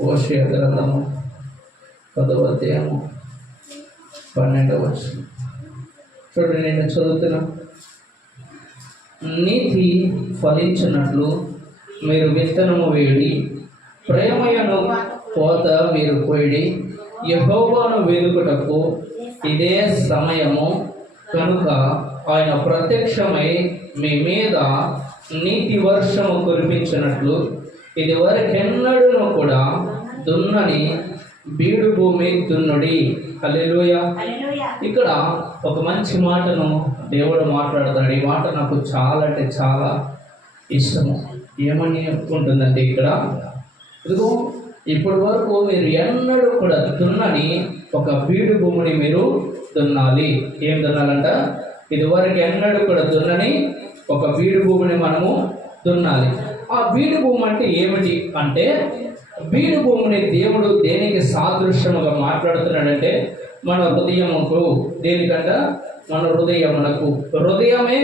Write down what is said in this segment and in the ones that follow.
హోషేయ గ్రంథము 10వ అధ్యాయము 12వ వచనం. చూడండి, నేను చదువుతున్నా. నీతి ఫలించినట్లు మీరు విత్తనము వేడి, ప్రేమయను కోత మీరు కోయడి. యెహోవాను వెదుకుటకు ఇదే సమయము కనుక ఆయన ప్రత్యక్షమై మీ మీద నీతి వర్షము కురిపించినట్లు ఇది వరకెన్నడూ కూడా దున్నని బీడు భూమి దున్నుడి. హల్లెలూయా. ఇక్కడ ఒక మంచి మాటను దేవుడు మాట్లాడుతున్నాడు. ఈ మాట నాకు చాలా అంటే చాలా ఇష్టము. ఏమని ఉంటుందంటే, ఇక్కడ ఇదిగో ఇప్పటి వరకు మీరు ఎన్నడూ కూడా దున్నని ఒక బీడు భూమిని మీరు దున్నాలి. ఏం దున్నాలంట? ఇదివరకు ఎన్నడూ కూడా దున్నని ఒక బీడు భూమిని మనము దున్నాలి. ఆ బీడు భూమి అంటే ఏమిటి అంటే, బీడు భూమిని దేవుడు దేనికి సాదృశ్యముగా మాట్లాడుతున్నాడంటే, మన హృదయముకు. దేనికంట? మన హృదయమునకు. హృదయమే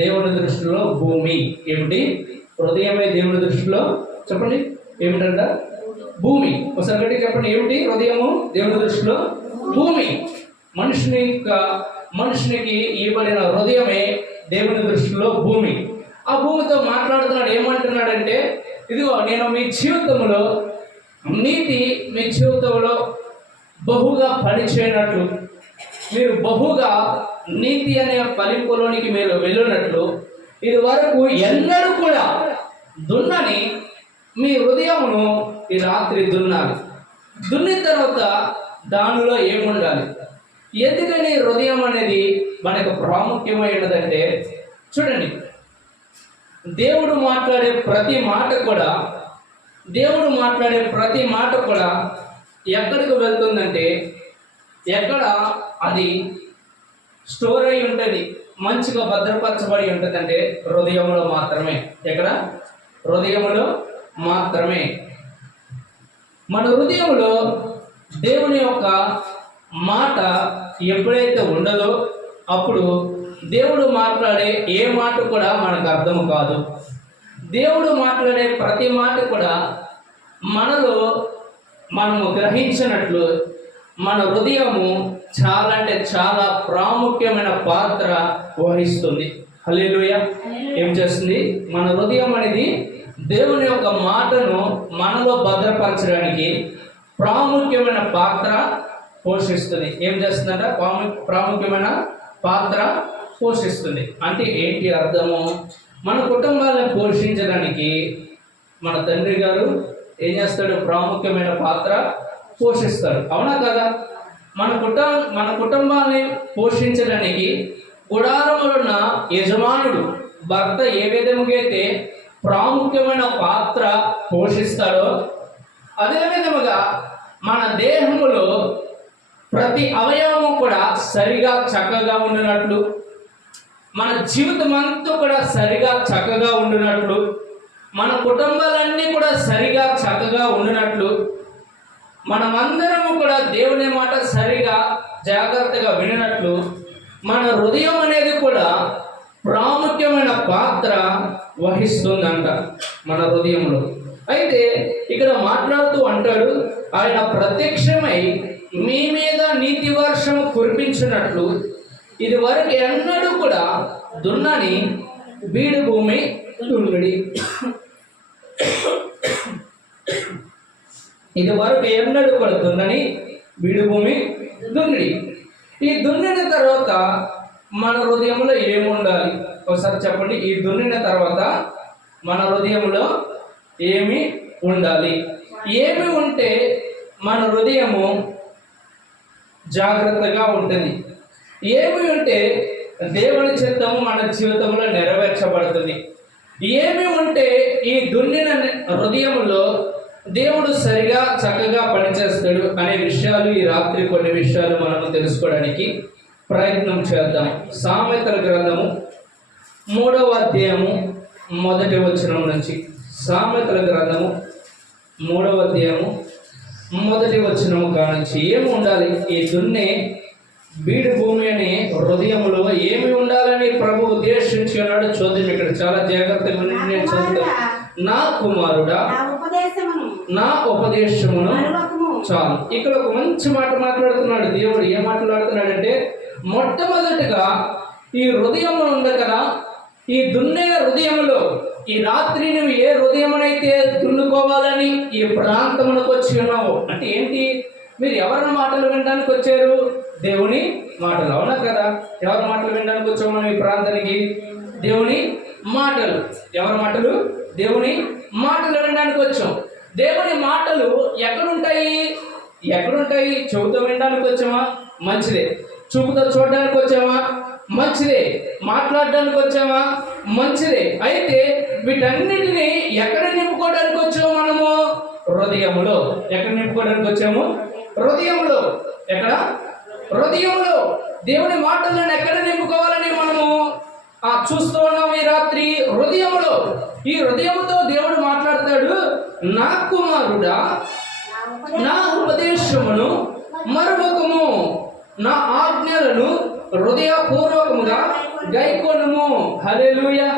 దేవుని దృష్టిలో భూమి. ఏమిటి? హృదయమే దేవుని దృష్టిలో, చెప్పండి ఏమిటంట? భూమి. ఒకసారి గట్టి చెప్పండి, ఏమిటి? హృదయము దేవుని దృష్టిలో భూమి. మనుషునికి ఇవ్వబడిన హృదయమే దేవుని దృష్టిలో భూమి. ఆ భూమితో మాట్లాడుతున్నాడు. ఏమంటున్నాడంటే, ఇదిగో నేను మీ జీవితంలో నీతి, మీ జీవితంలో బహుగా పనిచేయనట్లు, మీరు బహుగా నీతి అనే ఫలింపులోనికి మీరు వెళ్ళినట్లు ఇది వరకు ఎన్నడూ కూడా దున్నని మీ హృదయమును ఈ రాత్రి దున్నాలి. దున్నిన తర్వాత దానిలో ఏముండాలి? ఎందుకని హృదయం అనేది మనకు ప్రాముఖ్యమైనదంటే, చూడండి, దేవుడు మాట్లాడే ప్రతి మాట కూడా ఎక్కడికి వెళ్తుందంటే, ఎక్కడ అది స్టోర్ అయి ఉంటుంది, మంచిగా భద్రపరచబడి ఉంటుందంటే హృదయంలో మాత్రమే. ఎక్కడ? హృదయంలో మాత్రమే. మన హృదయంలో దేవుని యొక్క మాట ఎప్పుడైతే ఉండదో అప్పుడు దేవుడు మాట్లాడే ఏ మాట కూడా మనకు అర్థం కాదు. దేవుడు మాట్లాడే ప్రతి మాట కూడా మనలో మనము గ్రహించినట్లు మన హృదయము చాలా అంటే చాలా ప్రాముఖ్యమైన పాత్ర వహిస్తుంది. హల్లెలూయా. ఏం చేస్తుంది? మన హృదయం అనేది దేవుని యొక్క మాటను మనలో భద్రపరచడానికి ప్రాముఖ్యమైన పాత్ర పోషిస్తుంది. ఏం చేస్తుందంట? ప్రాముఖ్యమైన పాత్ర పోషిస్తుంది. అంటే ఏంటి అర్థము? మన కుటుంబాలను పోషించడానికి మన తండ్రి గారు ఏం చేస్తాడు? ప్రాముఖ్యమైన పాత్ర పోషిస్తాడు. అవునా కదా? మన కుటుంబాన్ని పోషించడానికి గుడారములున్న యజమానుడు, భర్త ఏ విధంగా అయితే ప్రాముఖ్యమైన పాత్ర పోషిస్తాడో, అదే విధముగా మన దేహములో ప్రతి అవయవము కూడా సరిగా చక్కగా ఉండినట్లు, మన జీవితం అంతా కూడా సరిగా చక్కగా ఉండినట్లు, మన కుటుంబాలన్నీ కూడా సరిగా చక్కగా ఉండినట్లు, మనమందరము కూడా దేవుని మాట సరిగా జాగ్రత్తగా వినినట్లు మన హృదయం అనేది కూడా ప్రాముఖ్యమైన పాత్ర వహిస్తుందంట మన హృదయంలో. అయితే ఇక్కడ మాట్లాడుతూ అంటాడు, ఆయన ప్రత్యక్షమై మీ మీద నీతి వర్షం కురిపించినట్లు ఇది వరకు ఎన్నడూ కూడా దున్నని బీడు భూమి దున్నుడి. ఇది వరకు ఎన్నడూ కూడా దున్నని బీడు భూమి దున్నుడి. ఈ దున్నిన తర్వాత మన హృదయంలో ఏముండాలి? ఒకసారి చెప్పండి. ఈ దున్నిన తర్వాత మన హృదయంలో ఏమి ఉండాలి? ఏమి ఉంటే మన హృదయము జాగ్రత్తగా ఉంటుంది? ఏమి ఉంటే దేవుని చిత్తము మన జీవితంలో నెరవేర్చబడుతుంది? ఏమి ఉంటే ఈ దున్నిన హృదయంలో దేవుడు సరిగా చక్కగా పనిచేస్తాడు అనే విషయాలు ఈ రాత్రి కొన్ని విషయాలు మనము తెలుసుకోవడానికి ప్రయత్నం చేద్దాం. సామెతల గ్రంథము 3వ అధ్యాయము 1వ వచనం నుంచి. సామెతల గ్రంథము 3వ అధ్యాయము 1వ వచనము కానుంచి ఏమి ఉండాలి? ఈ దున్నే బీడు భూమి అనే హృదయములో ఏమి ఉండాలని ప్రభు ఉద్దేశించి ఉన్నాడు చూద్దాం. ఇక్కడ చాలా జాగ్రత్తగా నేను చదువుతాను. నా కుమారుడా నా ఉపదేశమును చాలు. ఇక్కడ ఒక మంచి మాట మాట్లాడుతున్నాడు దేవుడు. ఏం మాట్లాడుతున్నాడంటే, మొట్టమొదటిగా ఈ హృదయం ఉంది కదా, ఈ దున్నే హృదయంలో ఈ రాత్రి నువ్వు ఏ హృదయమునైతే దున్నుకోవాలని ఈ ప్రాంతమునకు వచ్చి ఉన్నావు అంటే ఏంటి? మీరు ఎవరి మాటలు వినడానికి వచ్చారు? దేవుని మాటలు, అవునా కదా? ఎవరి మాటలు వినడానికి వచ్చాము మనం ఈ ప్రాంతానికి? దేవుని మాటలు. ఎవరి మాటలు? దేవుని మాటలు వినడానికి వచ్చాం. దేవుని మాటలు ఎక్కడుంటాయి? ఎక్కడుంటాయి? చెవుతో వినడానికి వచ్చామా? మంచిదే. చూపుతో చూడడానికి వచ్చామా? మంచిదే. మాట్లాడడానికి వచ్చామా? మంచిదే. అయితే వీటన్నిటిని ఎక్కడ నింపుకోవడానికి వచ్చాము మనము? హృదయములో. ఎక్కడ నింపుకోవడానికి వచ్చాము? హృదయములో. ఎక్కడ? హృదయములో. దేవుని మాటలను ఎక్కడ నింపుకోవాలని మనము చూస్తూ ఉన్నాము ఈ రాత్రి? హృదయములో. ఈ హృదయముతో దేవుడు మాట్లాడతాడు, నా కుమారుడా నా ఉపదేశమును మరువకము, నా ఆజ్ఞలను హృదయపూర్వకముగా గైకొనుము. హల్లెలూయా.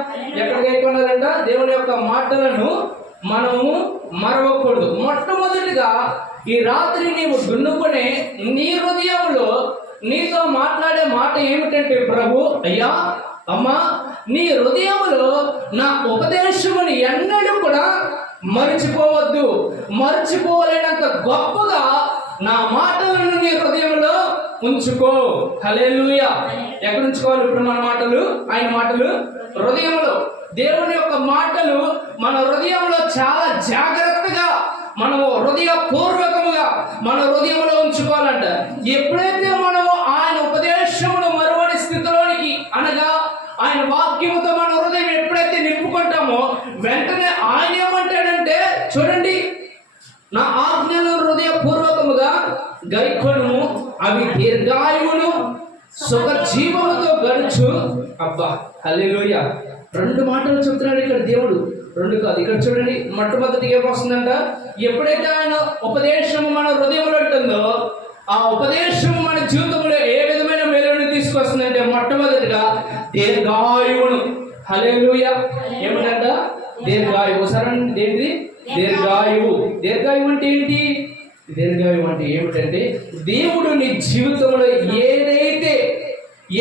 ఎక్కడ గైకొనాలంట? దేవుని యొక్క మాటలను మనము మరవకూడదు. మొట్టమొదటిగా ఈ రాత్రి నీవు దున్నుకునే నీ హృదయంలో నీతో మాట్లాడే మాట ఏమిటంటే, ప్రభు అయ్యా అమ్మా, నీ హృదయంలో నా ఉపదేశముని ఎన్నడూ కూడా మర్చిపోవద్దు. మర్చిపోలేనంత గొప్పగా నా మాటలను నీ హృదయంలో ఉంచుకో. హల్లెలూయా. ఎక్కడ ఉంచుకోవాలి ఇప్పుడు మన మాటలు? ఆయన మాటలు హృదయంలో. దేవుని యొక్క మాటలు మన హృదయంలో చాలా జాగ్రత్తగా మనము హృదయపూర్వకముగా మన హృదయంలో ఉంచుకోవాలంట. ఎప్పుడైతే మనము ఆయన ఉపదేశమును మరువని స్థితిలోనికి, అనగా ఆయన వాక్యముతో మన హృదయం ఎప్పుడైతే నింపుకుంటామో వెంటనే ఆయన ఏమంటాడంటే, చూడండి, నా ఆజ్ఞలను హృదయపూర్వకముగా గైకొనుము, అవి దీర్ఘాయువును సుఖ జీవముతో గడుచు. అబ్బా హల్లెలూయా. 2 మాటలు చెప్తున్నాడు ఇక్కడ దేవుడు, 2 కాదు. ఇక్కడ చూడండి, మొట్టమొదటిగా ఏమొస్తుందంట? ఎప్పుడైతే ఆయన ఉపదేశము మన హృదయంలో ఉంటుందో ఆ ఉపదేశము మన జీవితంలో ఏ విధమైన మేలుని తీసుకొస్తుందంటే, మొట్టమొదటిగా దీర్ఘాయువును. హల్లెలూయా. ఏమిటంట? దీర్ఘాయువు. సరేండి, ఏంటిది దీర్ఘాయువు? దీర్ఘాయువు అంటే ఏంటి? దీర్ఘాయువు అంటే ఏమిటంటే, దేవుడు నీ జీవితంలో ఏదైతే,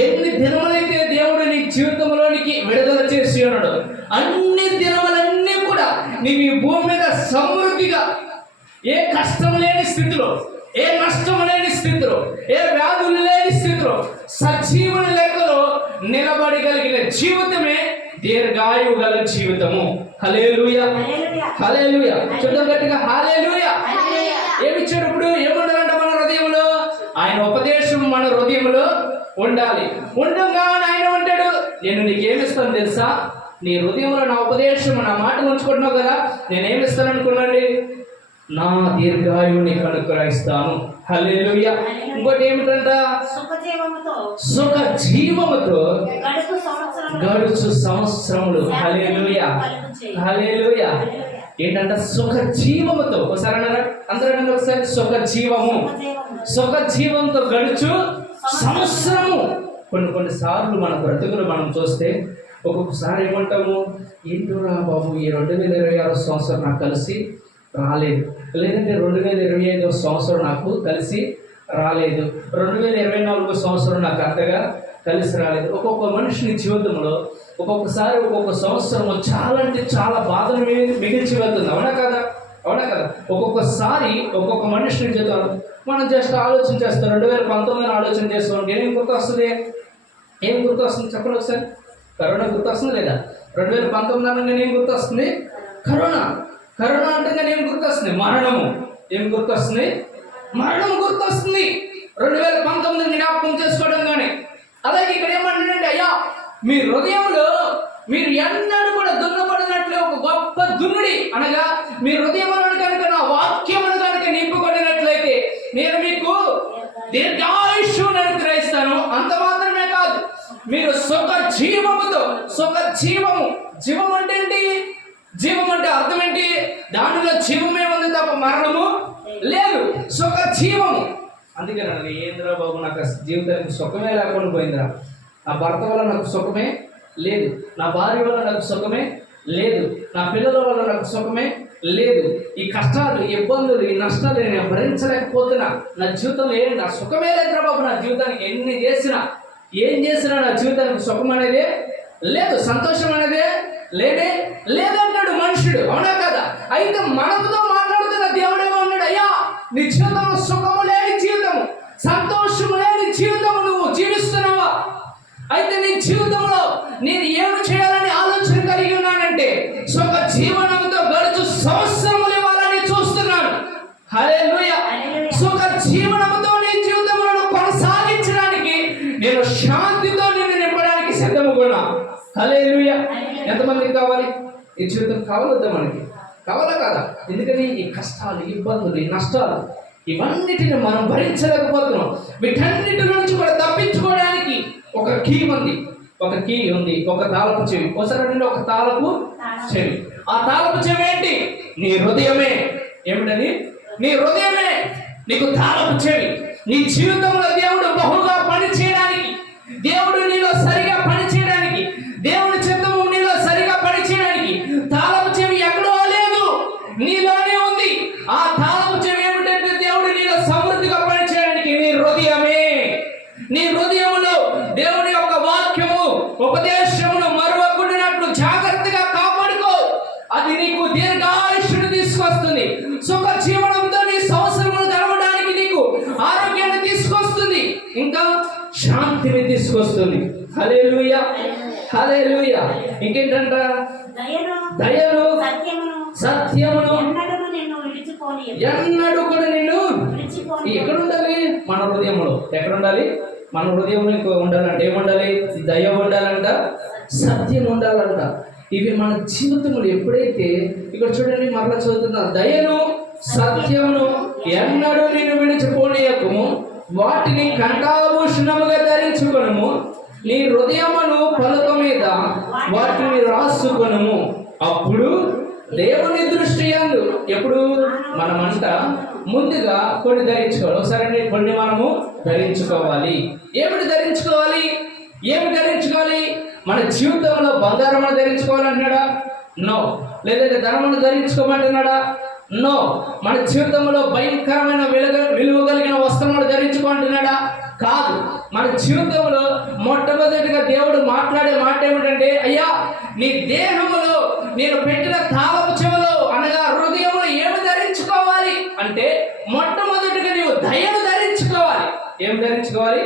ఎన్ని దినములైతే దేవుడు నీ జీవితంలోనికి విడుదల చేసి ఉన్నాడు, అన్ని దినములన్నీ కూడా నీవు ఈ భూమి మీద సమృద్ధిగా, ఏ కష్టం లేని స్థితిలో, ఏ నష్టం లేని స్థితిలో, ఏ వ్యాధులు లేని స్థితిలో సజీవుల లెక్కలో నిలబడగలిగిన జీవితమే దీర్ఘాయువు గల జీవితము. హల్లెలూయా. హల్లెలూయా. చూద్దాం గట్టిగా, హల్లెలూయా. ఏమిచ్చాడు ఇప్పుడు? ఏముండాలంట మన హృదయంలో? ఆయన ఉపదేశం మన హృదయంలో ఉండాలి. ఉండగానే ఆయన ఉంటాడు, నేను నీకేమిస్తాను తెలుసా? నీ హృదయంలో నా ఉపదేశం, నా మాట ఉంచుకుంటున్నావు కదా, నేనేమిస్తాను అనుకున్నాండి? నా దీర్ఘాయువుని అనుగ్రహిస్తాను. హల్లెలూయా. ఇంకోటి ఏమిటంట? సుఖ జీవముతో గడుచు సంవత్సరములు. హల్లెలూయా. హల్లెలూయా. ఏంటంట? సుఖ జీవముతో. ఒకసారి అన్నారా? అందరూ ఒకసారి, సుఖ జీవము. సుఖ జీవంతో గడుచు సంవత్సరము. కొన్ని సార్లు మన బ్రతుకులు మనం చూస్తే ఒక్కొక్కసారి ఏమంటాము, ఏంటోరా బాబు, ఈ 2026 సంవత్సరం నాకు కలిసి రాలేదు, లేదంటే 2025 సంవత్సరం నాకు కలిసి రాలేదు, 2024 సంవత్సరం నాకు అంతగా కలిసి రాలేదు. ఒక్కొక్క మనిషిని జీవితంలో ఒక్కొక్కసారి ఒక్కొక్క సంవత్సరం చాలా అంటే చాలా బాధను మిగిల్చి వెళ్తుంది. అవునా కదా? అవునా కదా? ఒక్కొక్కసారి ఒక్కొక్క మనిషిని జీవితం మనం జస్ట్ ఆలోచన చేస్తాం. 2019 ఆలోచన చేస్తాం. ఏం గుర్తొస్తుంది? ఏం గుర్తొస్తుంది చెప్పండి ఒకసారి. కరోనా గుర్తొస్తుంది లేదా? 2019 అనగానే ఏం గుర్తొస్తుంది? కరోనా. కరోనా అంటే ఏం గుర్తొస్తుంది? మరణము. ఏం గుర్తొస్తుంది? మరణం గుర్తొస్తుంది. 2019 జ్ఞాపకం చేసుకోవడం కానీ. అలాగే ఇక్కడ ఏమంటాడంటే, అయ్యా మీ హృదయంలో మీరు ఎన్నడూ కూడా దున్నపడినట్లు ఒక గొప్ప దున్నుడి, అనగా మీ హృదయంలో కనుక నా వాక్యమును కనుక నింపుకొనినట్లయితే నేను మీకు దీర్ఘాయుష్యుని అనుగ్రహిస్తాను. అంత మాత్రమే కాదు, మీరు సుఖ జీవముతో, సుఖ జీవము. జీవం అంటే ఏంటి? జీవం అంటే అర్థం ఏంటి? దానిలో జీవమే ఉంది తప్ప మరణము లేదు. సుఖ జీవము. అందుకేనండి, ఏంద్రా బాబు, నాకు జీవితానికి సుఖమే లేకుండా పోయిందిరా, నా భర్త వల్ల నాకు సుఖమే లేదు, నా భార్య వల్ల నాకు సుఖమే లేదు. నా పిల్లల వల్ల నాకు సుఖమే లేదు. ఈ కష్టాలు, ఇబ్బందులు, ఈ నష్టాలు నేను భరించలేకపోతున్నా. నా జీవితంలో నా సుఖమే లేదురా బాబు. నా జీవితానికి ఏం చేసినా నా జీవితానికి సుఖం అనేది లేదు, సంతోషం అనేది లేదంటాడు మనుషుడు. అవునా కదా? అయితే మనతో మాట్లాడుతున్న దేవుడేమో అన్నాడు, అయ్యా నీ జీవితంలో సుఖము లేని జీవితము, సంతోషము లేని జీవితము నువ్వు జీవిస్తున్నావా? అయితే నీ జీవితంలో నేను ఏమి చేయాలని ఆలోచన కలిగి ఉన్నానంటే సుఖ జీవనంతో గడుచు సంవత్సరములు ఇవ్వాలని చూస్తున్నాను. హల్లెలూయా. సుఖ జీవనంతో నీ జీవితంలో కొనసాగించడానికి నేను శాంతితో నిన్ను నింపడానికి సిద్ధముగా. హల్లెలూయా. ఎంతమందికి కావాలి ఈ జీవితం? కావాలొద్దా మనకి? కావాలా కదా? ఎందుకని ఈ కష్టాలు, ఇబ్బందులు, ఈ నష్టాలు ఇవన్నిటిని మనం భరించలేకపోతున్నాం. వీటన్నిటి నుంచి కూడా తప్పించుకోవడానికి ఒక కీ ఉంది, ఒక తాళపు చెవి. ఒకసారి ఒక తాళపు చెవి. ఆ తాళపు చెవి ఏంటి? నీ హృదయమే. ఏమిటని? నీ హృదయమే నీకు తాళపు చెవి. నీ జీవితంలో దేవుడు బహుగా పని చేయడానికి, దేవుడు నీలో సరిగా పని చేయడానికి, దేవుడి చిత్తము నీలో సరిగా పని చేయడానికి తాళపు చెవి ఎక్కడో లేదు, నీలోనే ఉంది. ఆ తాళపు చెవి ఏమిటంటే దేవుడు నీలో సమృద్ధిగా పని చేయడానికి నీ హృదయమే. నీ హృదయములో దేవుని యొక్క వాక్యము, ఉపదేశమును మరువకుండానట్లు జాగ్రత్తగా కాపాడుకో. అది నీకు దీర్ఘాయుష్ను తీసుకొస్తుంది. సుఖ జీవనంతో నీ సంవత్సరములు గడవడానికి నీకు ఆరోగ్యాన్ని తీసుకొస్తుంది, ఇంకా శాంతిని తీసుకొస్తుంది. హల్లెలూయా, హల్లెలూయా. ఇంకేంటంట? దయను, సత్యమును ఎన్నడూ కూడా నిన్ను. ఎక్కడ ఉండాలి? మన హృదయంలో. ఎక్కడ ఉండాలి? మన హృదయంలో ఉండాలంటే ఏముండాలి? దయ ఉండాలంట, సత్యం ఉండాలంట. ఇవి మన జీవితంలో ఎప్పుడైతే, ఇక్కడ చూడండి మరలా చదువుతున్నా, దయను సత్యమును ఎన్నడూ నిన్ను విడిచిపోనీయకము, వాటిని కంఠాభూషణముగా ధరించుకొనుము, నీ హృదయమును పలక మీద వాటిని రాసుకొనుము. అప్పుడు దేవుని దృష్టి యందు, ఎప్పుడు మనమంట ముందుగా కొన్ని ధరించుకోవాలి. ఒకసారి కొన్ని మనము ధరించుకోవాలి. ఏమిటి ధరించుకోవాలి? మన జీవితంలో బంగారమును ధరించుకోవాలన్నాడా? నో. లేదంటే ధనమును ధరించుకోమంటున్నాడా? నో. మన జీవితంలో భయంకరమైన విలువ కలిగిన వస్త్రములు ధరించుకుంటున్నాడా? కాదు. మన జీవితంలో మొట్టమొదటిగా దేవుడు మాట్లాడే మాట ఏమిటంటే, అయ్యా నీ దేహములో నేను పెట్టిన తాళపు చెవిలో అనగా హృదయములో ఏమి ధరించుకోవాలి అంటే, మొట్టమొదటిగా నీవు దయను ధరించుకోవాలి. ఏం ధరించుకోవాలి?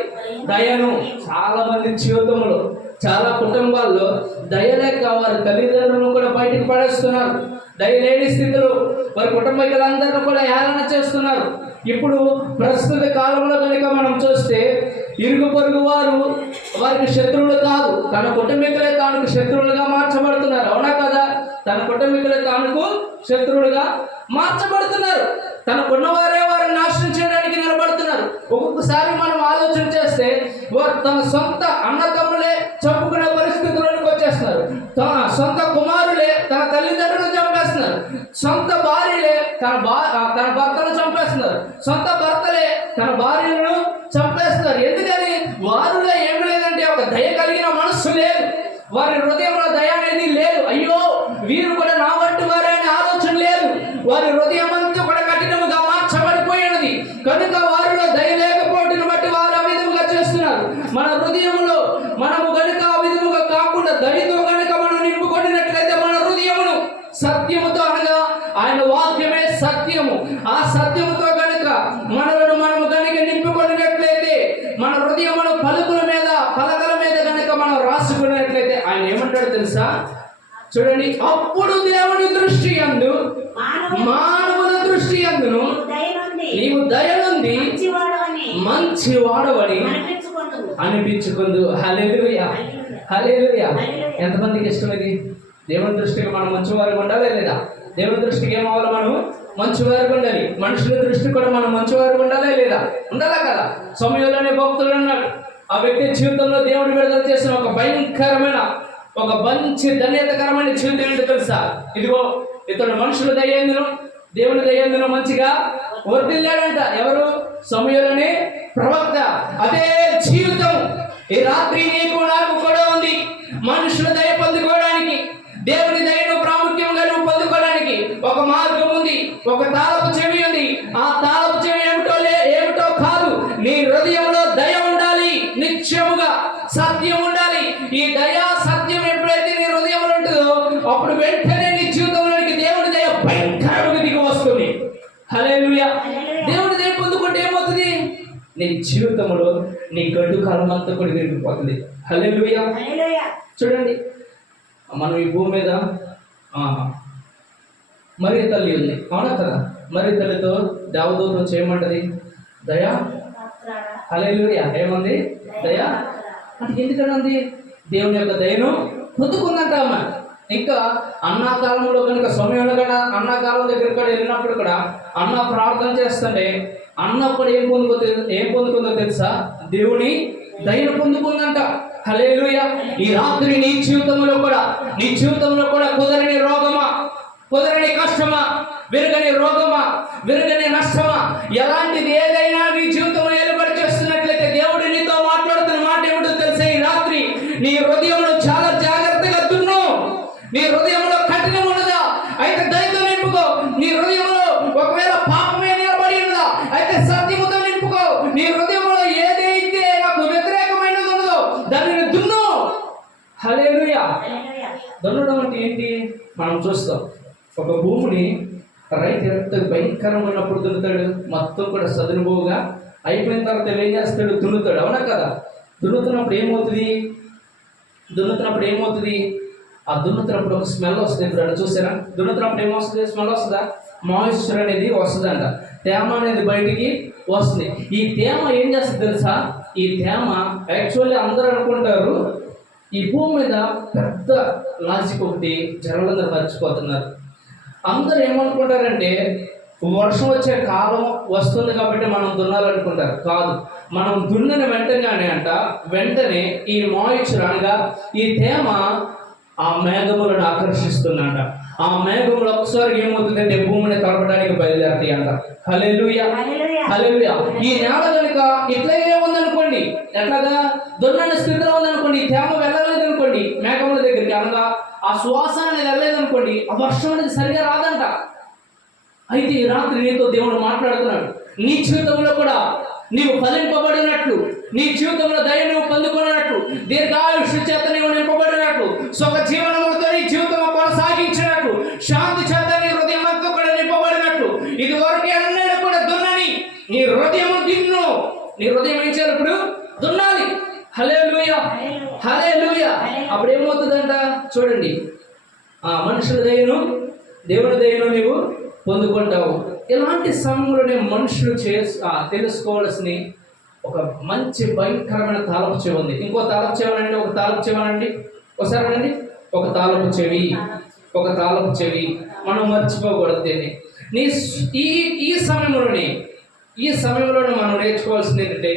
దయను. చాలా మంది జీవితంలో, చాలా కుటుంబాల్లో దయలేక వారి తల్లిదండ్రులను కూడా బయటకు పడేస్తున్నారు. దయ లేని స్థితిలో వారి కుటుంబీకులందరినీ కూడా హేళన చేస్తున్నారు. ఇప్పుడు ప్రస్తుత కాలంలో కనుక మనం చూస్తే, ఇరుగు పొరుగు వారు వారికి శత్రువులు కాదు, తన కుటుంబీకులే తానుకు శత్రువులుగా మార్చబడుతున్నారు. అవునా కదా? తన కుటుంబీకులే తానుకు శత్రువులుగా మార్చబడుతున్నారు. తనకున్నవారే వారిని నాశనం చేయడానికి నిలబడుతున్నారు. ఒక్కొక్కసారి మనం ఆలోచన చేస్తే, వారు తన సొంత అన్నదమ్ములే చంపుకునే పరిస్థితుల్లోకి వచ్చేస్తున్నారు. తన సొంత కుమారులే తన తల్లిదండ్రులను చంపేస్తున్నారు. సొంత భార్యలే తన భర్తను చంపేస్తున్నారు. సొంత భర్తలే తన భార్యలను చంపేస్తున్నారు. ఎందుకని? వారిలో ఏమి లేదంటే ఒక దయ కలిగిన మనస్సు లేదు. వారి హృదయంలో దయ అనేది లేదు. అయ్యో వీరు కూడా నా వంటి వారే అనే ఆలోచన లేదు. వారి హృదయం అంతా కూడా కఠినముగా మార్చబడిపోయినది. కనుక వారిలో దయ లేకపోవడం బట్టి వారు ఆ విధముగా చేస్తున్నారు. మన హృదయంలో మనము కనుక ఆ విధముగా కాకుండా దయతో కనుక మనం నింపుకొనినట్లయితే మన హృదయమును సత్యముతో, అనగా ఆయన వాక్యమే సత్యము, ఆ సత్యముతో కనుక మనము కనుక నింపుకొనినట్లయితే, మన హృదయమును పలకల మీద కనుక మనం రాసుకున్నట్లయితే, ఆయన ఏమంటాడు తెలుసా? చూడండి, అప్పుడు దేవుని దృష్టి యందు, మానవుల దృష్టి యందును నీవు దయనుంది మంచి వాడవని అనిపించుకుందు. హల్లెలూయా, హల్లెలూయా. ఎంతమందికి ఇష్టం ఇది? దేవుని దృష్టికి మనం మంచివారు ఉండాలి లేదా? దేవుని దృష్టికి ఏమవ్వాలి? మనం మంచివారు ఉండాలి. మనుషుల దృష్టి కూడా మనం మంచివారు ఉండాలి లేదా? ఉండాలా కదా? సమయంలోనే భక్తులు అన్నాడు, ఆ వ్యక్తి జీవితంలో దేవుడు విడుదల చేసిన ఒక భయంకరమైన, ఒక మంచి ధన్యతకరమైన జీవితం ఏంటో తెలుసా? ఇదిగో ఇతడు మనుషుల దయ్యందును దేవుని దయ్యందును మంచిగా వర్ధిల్లాడంట. ఎవరు? సమయంలోనే ప్రవక్త. అదే జీవితం ఈ రాత్రి నీకు నాకు కూడా ఉంది. మనుషుల దయ పొందుకోవడానికి, దేవుని దయను మార్గం ఉంది, ఒక తాళపు చెవి ఉంది. ఆ తాళపు చెవి ఏమిటో కాదు, నీ హృదయంలో దయ ఉండాలి, నిత్యముగా సత్యం ఉండాలి. ఈ దయా సత్యం ఎప్పుడైతే నీ హృదయంలో ఉంటుందో అప్పుడు వెంటనే నీ జీవితంలోనికి దేవుడి దయ భయంకరంగా దిగి వస్తుంది. హల్లెలూయా. దేవుడి దయ పొందుకుంటే ఏమవుతుంది? నీ జీవితంలో నీ గడ్డు కాలం అంతా కూడా విరిగిపోతుంది. హల్లెలూయా. చూడండి, మనం ఈ భూమి మీద మరియ తల్లి ఉంది, అవునా కదా? మరియ తల్లితో దేవదూతం చేయమంటది, దయా. హల్లెలూయా. ఏముంది? దయా. అంటే ఎందుకనంది? దేవుని యొక్క దయను పొందుకుందంట ఆమె. ఇంకా అన్నా కాలంలో కనుక సమయంలో కూడా అన్నా కాలం దగ్గర కూడా వెళ్ళినప్పుడు కూడా అన్న ప్రార్థన చేస్తుంటే అన్నప్పుడు ఏం పొందుకుందో తెలుసా? దేవుని దయను పొందుకుందంట. హల్లెలూయా. ఈ రాత్రి నీ జీవితంలో కూడా కుదరని రోగమా, కుదరని కష్టమా, విరగని రోగమా, విరగని నష్టమా, ఎలాంటిది ఏదైనా నీ జీవితంలో ఏలుబడి చేస్తున్నట్లయితే దేవుడు నీతో మాట్లాడుతున్న మాట ఏమిటో తెలుసా? ఈ రాత్రి నీ హృదయంలో చాలా జాగ్రత్తగా దున్ను. నీ హృదయంలో కఠినం ఉన్నదా? అయితే దయతో నింపుకో. నీ హృదయంలో ఒకవేళ పాపమే నిలబడి ఉన్నదా? అయితే సత్యముతో నింపుకో. నీ హృదయంలో ఏదైతే నాకు వ్యతిరేకమైనది ఉన్నదో దానిని దున్ను. హల్లెలూయా. దున్నడం అంటే ఏంటి? మనం చూస్తాం, ఒక భూమిని రైతు ఎంత భయంకరమైనప్పుడు దున్నుతాడు, మొత్తం కూడా సదునుభూగా అయిపోయిన తర్వాత ఏం చేస్తాడు? దున్నుతాడు, అవునా కదా? దున్నుతున్నప్పుడు ఏమవుతుంది? ఆ దున్నుతున్నప్పుడు ఒక స్మెల్ వస్తుంది. ఇప్పుడు చూసారా? దున్నుతున్నప్పుడు ఏమొస్తుంది? స్మెల్ వస్తుందా? మాయిశ్చర్ అనేది వస్తుందంట, తేమ అనేది బయటికి వస్తుంది. ఈ తేమ ఏం చేస్తుంది తెలుసా? ఈ తేమ యాక్చువల్లీ అందరూ అనుకుంటారు ఈ భూమి మీద పెద్ద లాజిక్ ఒకటి జనాలందరూ మర్చిపోతున్నారు. అందరూ ఏమనుకుంటారంటే వర్షం వచ్చే కాలం వస్తుంది కాబట్టి మనం దున్నాలనుకుంటారు. కాదు, మనం దున్నిన వెంటనే ఈ మాయిశ్చర్ అనగా ఈ తేమ ఆ మేఘములను ఆకర్షిస్తుందంట. ఆ మేఘములు ఒకసారి ఏమవుతుందంటే భూమిని తడపడానికి బయలుదేరతాయి అంట. హల్లెలూయా. హల్లెలూయా. ఈ నేల కనుక ఇట్లాగే ఉందనుకోండి, ఎట్లాగా దున్నని స్థితిలో ఉందనుకోండి, తేమ వెళ్ళలేదనుకోండి మేఘముల దగ్గరికి, అనగా ఆ శ్వాస అనేది వెళ్ళలేదనుకోండి, ఆ వర్షం అనేది సరిగా రాదంట. అయితే ఈ రాత్రి నీతో దేవుడు మాట్లాడుతున్నాడు. నీ జీవితంలో కూడా నీవు ఫలింపబడినట్లు, నీ జీవితంలో దయ నువ్వు పొందుకున్నట్లు, దీర్ఘాయుష్య చేత నీవు నింపబడినట్లు, సుఖ జీవనములతో నీ జీవితం కొనసాగించినట్లు, శాంతి చేత నీ హృదయం అంతా కూడా నింపబడినట్లు, ఇది వరకు అన్నది కూడా దున్నని నీ హృదయం దిన్ను. నీ హృదయం ఏం చేయాలి? ఇప్పుడు దున్నాలి. హల్లెలూయా. హల్లెలూయా. అప్పుడు ఏమవుతుందంట? చూడండి, ఆ మనుషుల దయను, దేవుని దయను నీవు పొందుకుంటావు. ఇలాంటి సమయంలోనే మనుషులు తెలుసుకోవాల్సిన ఒక మంచి భయంకరమైన తాళపు చెవి ఉంది. ఇంకో తాళపు చెవనండి, ఒక తాళపు చెవనండి, ఒకసారి అండి, ఒక తాళపు చెవి. మనం మర్చిపోకూడదు దీన్ని. ఈ సమయంలోనే మనం నేర్చుకోవాల్సింది ఏంటంటే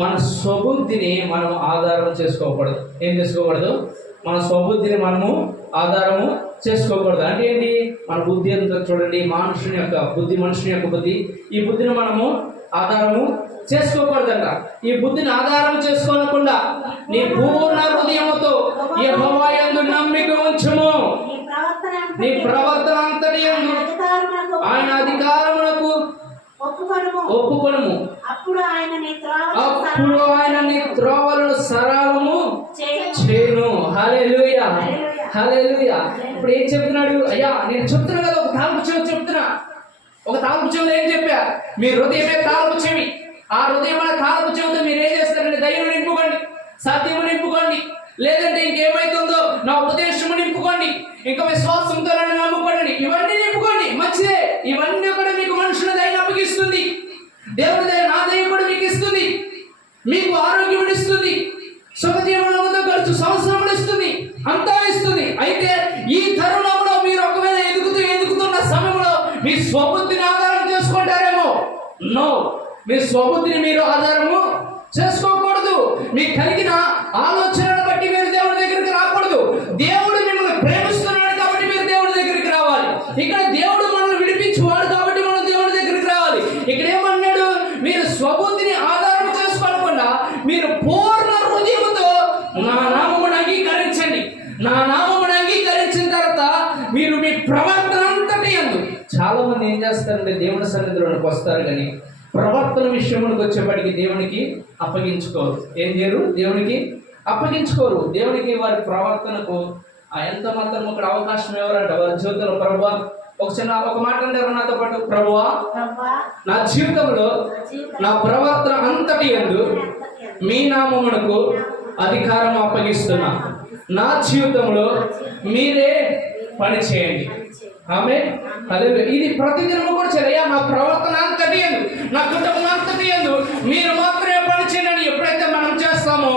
మన స్వబుద్ధిని మనం ఆధారం చేసుకోకూడదు. ఏం చేసుకోకూడదు? మన స్వబుద్ధిని మనము ఆధారము చేసుకోకూడదు. అంటే ఏంటి? మన బుద్ధి అంతా చూడండి, మనుషుని యొక్క బుద్ధి, ఈ బుద్ధిని మనము ఆధారము చేసుకోకూడదంట. ఈ బుద్ధిని ఆధారం చేసుకోనకుండా నీ పూర్ణ హృదయముతో యెహోవా యందు నమ్మిక ఉంచుము. నీ ప్రవర్తన అంతటి యందు ఆయన అధికారములకు ఒప్పుకొనుము. అప్పుడు ఆయన నీ త్రోవలను సరళము చేయును. హల్లెలూయా. హల్లెలూయా. ఇప్పుడు ఏం చెప్తున్నాడు? అయ్యా నేను చెప్తున్నా కదా, ఒక తాళపు చెవి చెప్తున్నా. ఒక తాళపు చెవిలో ఏం చెప్పా? మీ హృదయమే తాళపు చెవి. ఆ హృదయమైన తాళపు చెవితో మీరు ఏం చేస్తారంటే దయను నింపుకోండి, సత్యము నింపుకోండి, లేదంటే ఇంకేమైతుందో నా ఉపదేశము నింపుకోండి, ఇంకా విశ్వాసంతో నన్ను నమ్ముకోండి, ఇవన్నీ నింపుకోండి. మంచిదే, ఇవన్నీ కూడా మీకు మనుషుల దయను అప్పగిస్తుంది. దేవుని దయ, నా దయ కూడా మీకు ఇస్తుంది. మీకు ఆరోగ్యం ఇస్తుంది, సుఖజీవనంతో ఖర్చు సంవత్సరములు ఇస్తుంది, అంతా ఇస్తుంది. అయితే ఈ తరుణంలో మీరు ఒకవేళ ఎదుగుతున్న సమయంలో మీ స్వబుద్ధిని ఆధారం చేసుకుంటారేమో. నో, మీ స్వబుద్ధిని మీరు ఆధారము చేసుకోకూడదు. మీకు కలిగిన ఆలోచనను బట్టి మీరు దేవుడి దగ్గరికి రాకూడదు. దేవుడు మిమ్మల్ని ప్రేమిస్తున్నాడు కాబట్టి మీరు దేవుడి దగ్గరికి రావాలి. ఇక్కడ దేవుడు మనల్ని విడిపించేవాడు కాబట్టి మనం దేవుడి దగ్గరికి రావాలి. ఇక్కడ ఏమన్నాడు? మీరు స్వబుద్ధిని ఆధారం చేసుకోకుండా మీరు పూర్ణ హృదయముతో నా నామమును అంగీకరించండి. నా నామమును అంగీకరించిన తర్వాత మీరు మీ ప్రవర్తన అంతటి యందు మంది ఏం చేస్తారంటే దేవుని సన్నిధిలోనికి వస్తారు, కానీ ప్రవర్తన విషయంలోకి వచ్చేప్పటికి దేవునికి అప్పగించుకోరు. ఏం చేయరు? దేవునికి అప్పగించుకోరు. దేవునికి వారి ప్రవర్తనకు ఎంత మాత్రం ఇక్కడ అవకాశం ఎవరంట వారి జీవితంలో. ప్రభువా, ఒక మాట అంటారు నాతో పాటు, ప్రభువా నా జీవితంలో నా ప్రవర్తన అంతటి యందు మీ నామమునకు అధికారం అప్పగిస్తున్నా. నా జీవితంలో మీరే పని చేయండి. ఆమె అదే ఇది ప్రతిదినము కూడా చేయాలి. నా ప్రవర్తన అంతటి యందు, నా కుటుంబం అంతటి యందు మీరు మాత్రమే పని చేయండి. ఎప్పుడైతే మనం చేస్తామో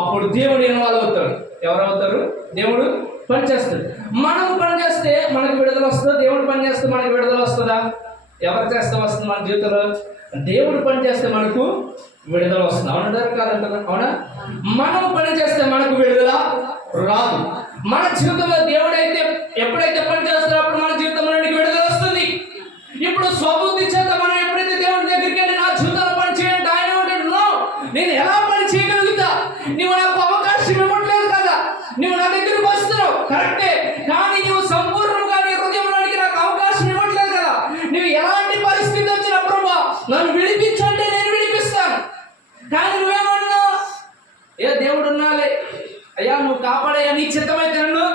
అప్పుడు దేవుడు ఇన్వాల్వ్ అవుతాడు. ఎవరవుతారు? దేవుడు పని చేస్తాడు. మనం పని చేస్తే మనకు విడుదల వస్తుందా? దేవుడు పని చేస్తే మనకు విడుదల వస్తుందా? ఎవరు చేస్తే వస్తుంది మన జీవితంలో? దేవుడు పని చేస్తే మనకు విడుదల వస్తుంది. అవునంటారు కాదంటారు? అవునా? మనం పని చేస్తే మనకు విడుదల రాదు. మన జీవితంలో దేవుడు అయితే ఎప్పుడైతే పని చేస్తారో అప్పుడు మన జీవితంలో విడుదల వస్తుంది. ఇప్పుడు స్వబుద్ధి చేత మనం ఎప్పుడైతే దేవుడి దగ్గరికి వెళ్ళి నా జీవితంలో పని చేయండి ఆయన ఉంటాడు, నో, నేను ఎలా పని చేయగలుగుతా? నువ్వు నాకు అవకాశం ఇవ్వట్లేదు కదా. నువ్వు నా దగ్గరికి వస్తున్నావు కరెక్టే, కానీ నువ్వు సంపూర్ణంగా నీ హృదయంలోనికి నాకు అవకాశం ఇవ్వట్లేదు కదా. నువ్వు ఎలాంటి పరిస్థితి వచ్చినా ప్రభువా నన్ను విడిపించంటే నేను విడిపిస్తాను. కానీ నువ్వేమన్నావు? దేవుడు ఉన్నాలే అయ్యా, నువ్వు కాపాడయ్యా, నీ చిత్తమైతే నన్ను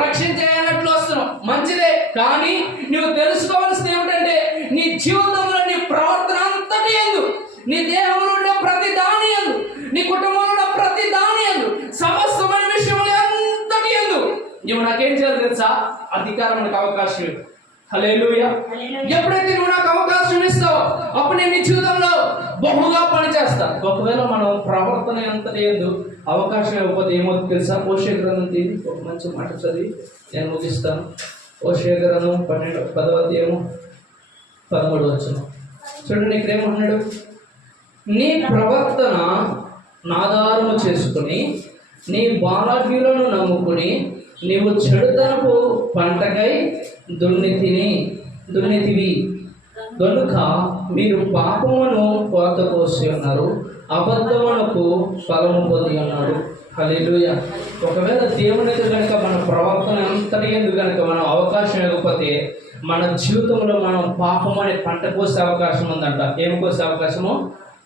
రక్షించేయనట్లు వస్తున్నావు, మంచిదే. కానీ నువ్వు తెలుసుకోవాల్సింది ఏమిటంటే నీ జీవితంలో నీ ప్రవర్తన అంతటి యందు, నీ దేహంలో ఉండే ప్రతి దాని యందు, నీ కుటుంబంలో ఉన్న ప్రతి దాని యందు, సమస్తమైన విషయంలో అంతటి యందు నువ్వు నాకేం చేయాలి తెలుసా? అధికారం, నాకు అవకాశం. హల్లెలూయా. ఎప్పుడైతే నువ్వు నాకు అవకాశం ఇస్తావో అప్పుడు నేను నీ జీవితంలో బహుగా పనిచేస్తా. ఒకవేళ మనం ప్రవర్తన ఎంత లేదు అవకాశం ఇవ్వకపోతే ఏమవుతుంది తెలుసా? హోషేయ గ్రంథం తీసి ఒక మంచి మాట చదివి నేను ముగిస్తాను. హోషేయ గ్రంథం 12:13 చూడండి. ఇక్కడ ఏమంటున్నాడు? నీ ప్రవర్తన నాధారము చేసుకుని నీ బాలాగ్యులను నమ్ముకుని నీవు చెడుతనపు పంటకై దున్నితివి కనుక మీరు పాపమును కోత కోసి ఉన్నారు, అబద్ధమునకు ఫలము పొంది ఉన్నారు. హల్లెలూయా. ఒకవేళ దేవునికి కనుక మన ప్రవర్తన అంతటి ఎందుకు కనుక మనం అవకాశం ఇవ్వకపోతే మన జీవితంలో మనం పాపం అనే పంట కోసే అవకాశం ఉందంట. ఏమి కోసే అవకాశము?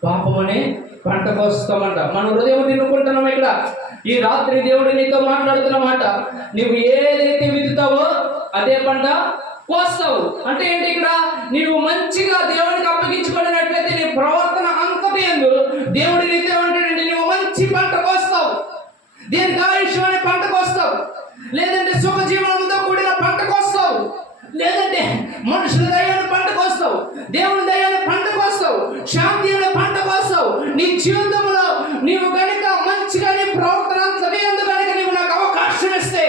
పాపం అనే పంట కోస్తామంట. మన హృదయం తినుకుంటున్నాం. ఇక్కడ ఈ రాత్రి దేవుడు నీతో మాట్లాడుతున్నమాట, నువ్వు ఏదైతే విత్తుతావో అదే పంట కోస్తావు. అంటే ఏంటి? ఇక్కడ నీవు మంచిగా దేవుడికి అప్పగించుకున్నట్లయితే నీ ప్రవర్తన అంతటి యందు దేవుడి నీతో ఉంటాడండి. నువ్వు మంచి పంట కోస్తావు, దీర్ఘాయుష్యం అనే పంట కోస్తావు, లేదంటే సుఖ జీవనంతో కూడిన పంట కోస్తావు, లేదంటే మనుషుల దయాన్ని పంట కోస్తావు, దేవుని దయాన్ని పంట కోస్తావు, శాంతి అనే పంట కోస్తావు. నీ జీవితంలో నీవు కనుక మంచిగా నీ ప్రవర్తన అంతటి యందు కనుక నీవు నాకు అవకాశం ఇస్తే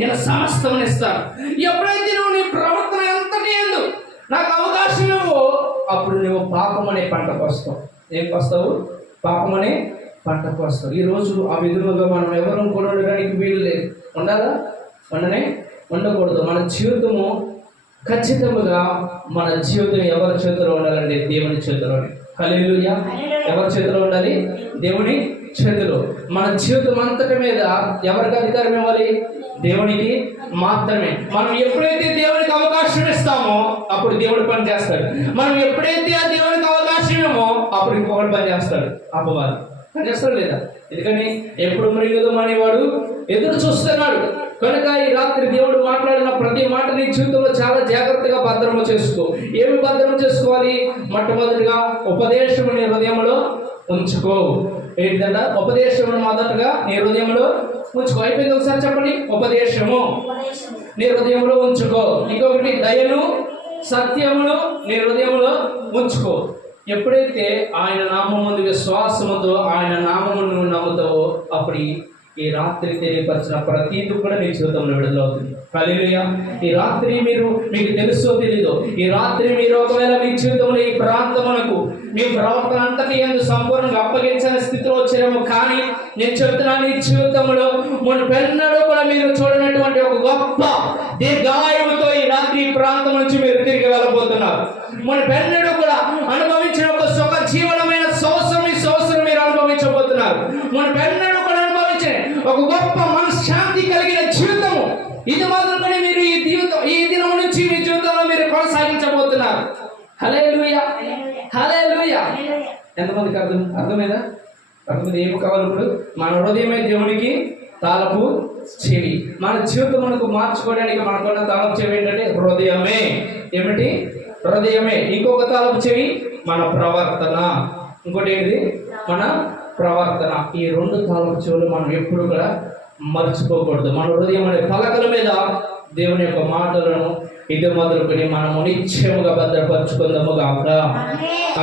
నేను సమస్తం ఇస్తాను. ఎప్పుడైతే నువ్వు నీ ప్రవర్తన ఎంతటి యందు నాకు అవకాశం ఇవ్వో అప్పుడు నువ్వు పాపం అనే పంటకు వస్తావు. ఏం వస్తావు? పాపం అనే పంటకు వస్తావు. ఈరోజు ఆ విధులుగా మనం ఎవరు కూడా ఉండడానికి వీలు లేదు. ఉండాలా? ఉండకూడదు. మన జీవితము ఖచ్చితంగా మన జీవితం ఎవరి చేతిలో ఉండాలంటే దేవుని చేతిలోనే. హల్లెలూయా. ఎవరి చేతిలో ఉండాలి? దేవుని చేతిలో. మన జీవితం అంతటి మీద ఎవరికి అధికారం ఇవ్వాలి? దేవునికి మాత్రమే. మనం ఎప్పుడైతే దేవునికి అవకాశం ఇస్తామో అప్పుడు దేవుడు పని చేస్తాడు. మనం ఎప్పుడైతే ఆ దేవునికి అవకాశం ఇవ్వమో అప్పుడు ఇంకొకటి పని చేస్తాడు. అపవాది పని చేస్తాడు లేదా? ఎందుకని ఎప్పుడు మృగదం అనేవాడు ఎదురు చూస్తున్నాడు. కనుక ఈ రాత్రి దేవుడు మాట్లాడిన ప్రతి మాట నీ జీవితంలో చాలా జాగ్రత్తగా భద్రము చేసుకో. ఏమి భద్రము చేసుకోవాలి? మొట్టమొదటిగా ఉపదేశము నీ హృదయంలో ఉంచుకో. ఏంటంటే ఉపదేశము మొదటగా నీ హృదయంలో ఉంచుకో. అయిపోయింది. ఒకసారి చెప్పండి. ఉపదేశము నీ హృదయంలో ఉంచుకో. ఇంకొకటి దయను సత్యమును నీ హృదయంలో ఉంచుకో. ఎప్పుడైతే ఆయన నామముందు విశ్వాసముతో ఆయన నామమును నమ్ముతావో అప్పుడు ఈ రాత్రి తెలియపరిచిన ప్రతిదీ కూడా మీ జీవితంలో విడుదలవుతుంది. హల్లెలూయా. ఈ రాత్రి మీకు తెలుసో తెలీదో, ఈ రాత్రి మీరు ఒకవేళ మీ జీవితంలో ఈ ప్రాంతమునకు మీ ప్రవర్తన అంతటి యందు సంపూర్ణంగా అప్పగించని స్థితిలో వచ్చారేమో, కానీ నేను చెప్తున్నాను ఈ జీవితంలో మునుపెన్నడూ కూడా మీరు చూడనటువంటి ఒక గొప్ప దీర్ఘాయువుతో ఈ రాత్రి ఈ ప్రాంతం నుంచి మీరు తిరిగి వెళ్ళబోతున్నారు. మునుపెన్నడూ కూడా అనుభవించిన ఒక సుఖ జీవనమైన సంవత్సరం ఈ సంవత్సరం మీరు అనుభవించబోతున్నారు. మునుపెన్నడూ కూడా అనుభవించే ఒక గొప్ప మనశ్శాంతి కలిగిన జీవితము ఇది మొదలుకొని మీరు ఈ దినం నుంచి మీ జీవితంలో మీరు కొనసాగించబోతున్నారు. చెప్తున్నారు. హల్లెలూయా, హల్లెలూయా. ఎంతమందికి అర్థమైందా? ఏమి కావాలి ఇప్పుడు? మన హృదయమే దేవునికి తాళపు చెవి. మన జీవితమునకు మార్చుకోవడానికి మనకున్న తాళపు చెవి ఏంటంటే హృదయమే. ఏమిటి? హృదయమే. ఇంకొక తాళపు చెవి మన ప్రవర్తన. ఇంకోటి ఏంటిది? మన ప్రవర్తన. ఈ రెండు తాళపు చెవులు మనం ఎప్పుడు కూడా మర్చిపోకూడదు. మన హృదయం అనే పలకల మీద దేవుని యొక్క మాటలను ఇది మొదలుకొని మనము నిశ్చయముగా భద్రపరచుకుందాము గాక. ఆమేన్.